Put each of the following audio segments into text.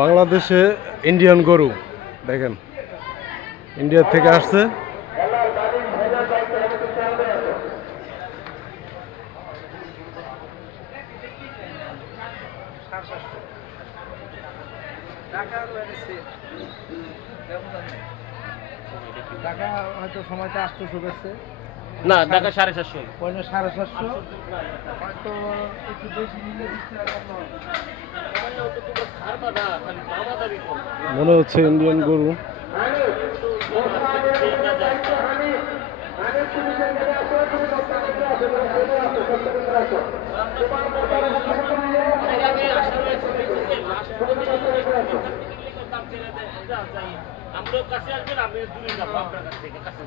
বাংলাদেশে ইন্ডিয়ান গরু দেখেন ইন্ডিয়া থেকে আসছে। টাকা হয়তো সময়টা গেছে না ঢাকা সাড়ে চারশো পয়লা সাড়ে সাতশো। হয়তো একটু বেশি নিলে মনে হচ্ছে ইন্ডিয়ান গরু। আমরা কাছে আমি কাছ থেকে কাছে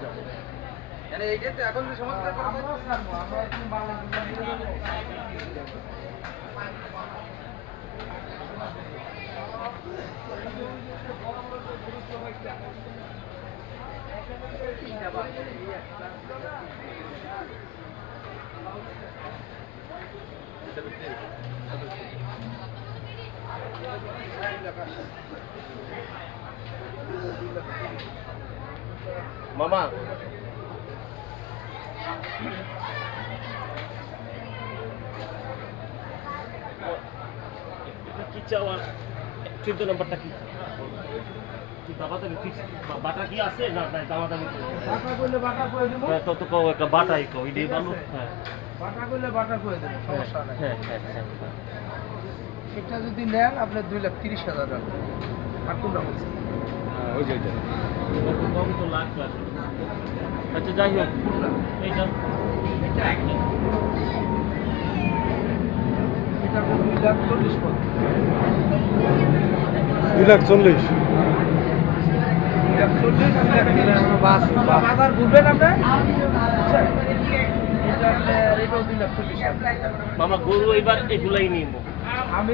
এখন যে সমস্ত আমরাও ছাড়বো আমরা একটু বাংলাদেশ মামা। কি চাওয়ার চোদ্দ নম্বরটা কি? বাটা কি আছে? না না দামাদামি বাটা করলে বাটা করে দেবো। হ্যাঁ, তো তো কও একটা বাটাই কও এটাই ভালো হ্যাঁ। বাটা করলে বাটা করে দেবো সমস্যা নেই। হ্যাঁ হ্যাঁ হ্যাঁ এটা যদি নেন আপনার দুই লাখ তিরিশ হাজার টাকা। আর কোনটা বলছেন ওই যে ওইটা। কম তো। আচ্ছা যাই হোক এইটা। এটা এটা দুই লাখ চল্লিশ দুই লাখ চল্লিশ। মামা গরু এবার এগুলাই নিব আমি